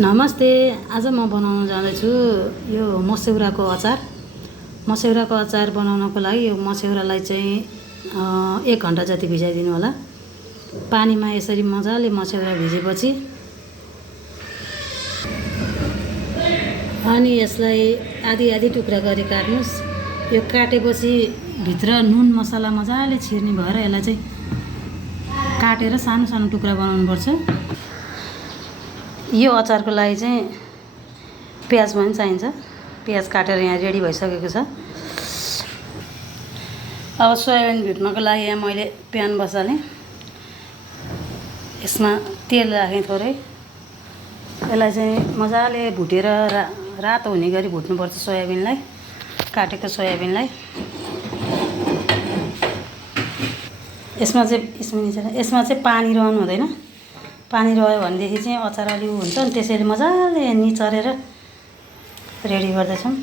नमस्ते। आज म बनाउन जाँदैछु यो मस्यौराको अचार। मस्यौराको अचार बनाउनको लागि यो मस्यौरालाई चाहिँ 1 घण्टा जति भिजाइदिनु होला। पानीमा यसरी मजाले मस्यौरा भिजेपछि अनि यसलाई आधी आधी टुक्रा गरी काट्नुस्। यो काटेपछि भित्र नुन मसला मजाले छिर्ने भएर यसलाई चाहिँ काटेर सानो सानो टुक्रा बनाउनुपर्छ। यो अचारको लागि चाहिँ प्याज पनि चाहिन्छ। प्याज काटेर यहाँ रेडी भइसकेको छ। अब सोयाबिन भुट्नको लागि यहाँ मैले प्यान बसालेँ। यसमा तेल राखेँ थोरै। यसलाई चाहिँ मजाले भुटेर रातो हुने गरी भुट्नुपर्छ सोयाबिनलाई, काटेको सोयाबिनलाई। यसमा चाहिँ पानी रहनु हुँदैन। पानी रह्यो भनेदेखि चाहिँ अचार अलि हुन्छ नि, त्यसैले मजाले निचरेर रेडी गर्दैछौँ।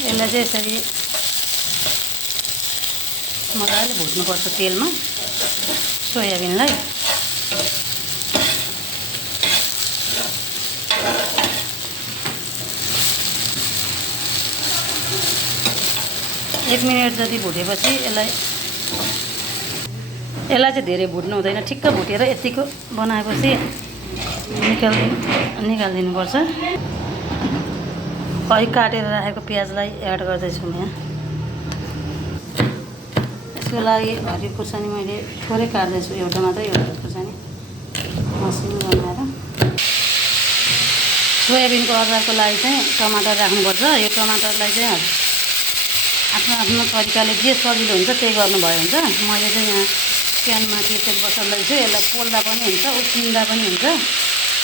यसलाई चाहिँ यसरी मजाले भुट्नुपर्छ तेलमा सोयाबिनलाई। एक मिनट जति भुटेपछि यसलाई चाहिँ धेरै भुट्नु हुँदैन। ठिक्क भुटेर यतिको बनाएपछि निकालिदिनुपर्छ। अहिले काटेर राखेको प्याजलाई एड गर्दैछु म यहाँ। यसको लागि हरियो खुर्सानी मैले थोरै काट्दैछु, एउटा मात्रै खुर्सानी मसिनो बनाएर। सोयाबिनको अचारको लागि चाहिँ टमाटर राख्नुपर्छ। यो टमाटरलाई चाहिँ आफ्नो तरिकाले जे सजिलो हुन्छ त्यही गर्नुभयो हुन्छ। मैले चाहिँ यहाँ प्यानमा त्यसरी बसाल्दैछु। यसलाई पोल्दा पनि हुन्छ, उसिन्दा पनि हुन्छ।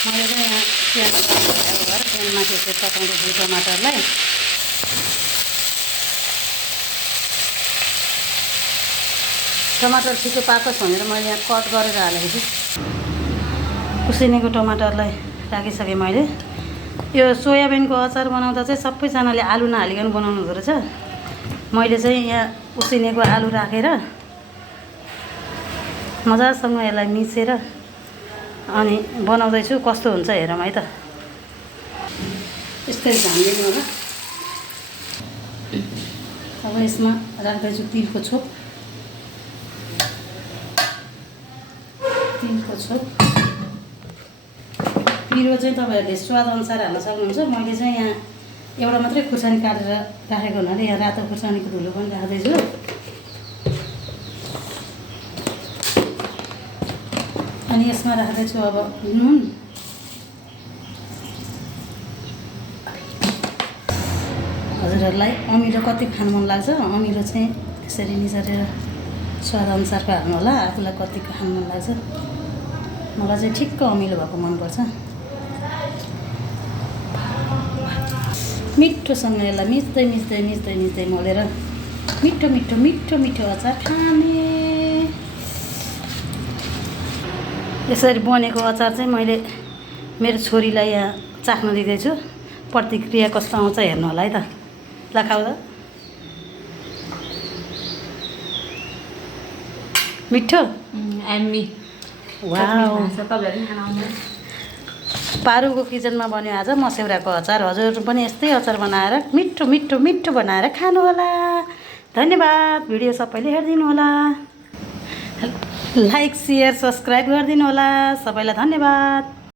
मैले चाहिँ यहाँ प्यानमा त्यसरी पकाउँदैछु टमाटरलाई। टमाटर छिटो पाकोस् भनेर मैले यहाँ कट गरेर हालेको छु। उसिनेको टमाटरलाई राखिसकेँ मैले। यो सोयाबिनको अचार बनाउँदा चाहिँ सबैजनाले आलु नहालिकन बनाउनु हुँदो रहेछ। मैले चाहिँ यहाँ उसिनेको आलु राखेर मजासँग यसलाई मिसेर अनि बनाउँदैछु। कस्तो हुन्छ हेरौँ है त। यस्तै झानिदिनु होला। अब यसमा राख्दैछु तिलको छोप। पिरो चाहिँ तपाईँहरूले स्वादअनुसार हाल्न सक्नुहुन्छ। मैले चाहिँ यहाँ एउटा मात्रै खुर्सानी काटेर राखेको हुनाले यहाँ रातो खुर्सानीको धुलो पनि राख्दैछु। अनि यसमा राख्दैछु अब नुन। हजुरहरूलाई अमिलो कति खानु मन लाग्छ, अमिलो चाहिँ यसरी निचरेर स्वादअनुसारको हाल्नु होला। आफूलाई कतिको खानु मन लाग्छ। मलाई चाहिँ ठिक्क अमिलो भएको मनपर्छ। मिठोसँग यसलाई मिच्दै मोलेर मिठो अचार खाने। यसरी बनेको अचार चाहिँ मैले मेरो छोरीलाई यहाँ चाख्न दिँदैछु। प्रतिक्रिया कस्तो आउँछ हेर्नु होला है त। ल खाऊ त। मिठो पारुको किचनमा बन्यो आज मस्यौराको अचार। हजुर पनि यस्तै अचार बनाएर मिठो बनाएर खानु होला। धन्यवाद। भिडियो सबैले हेरिदिनु होला। लाइक, सेयर, सब्सक्राइब गरिदिनु होला। सबैलाई धन्यवाद।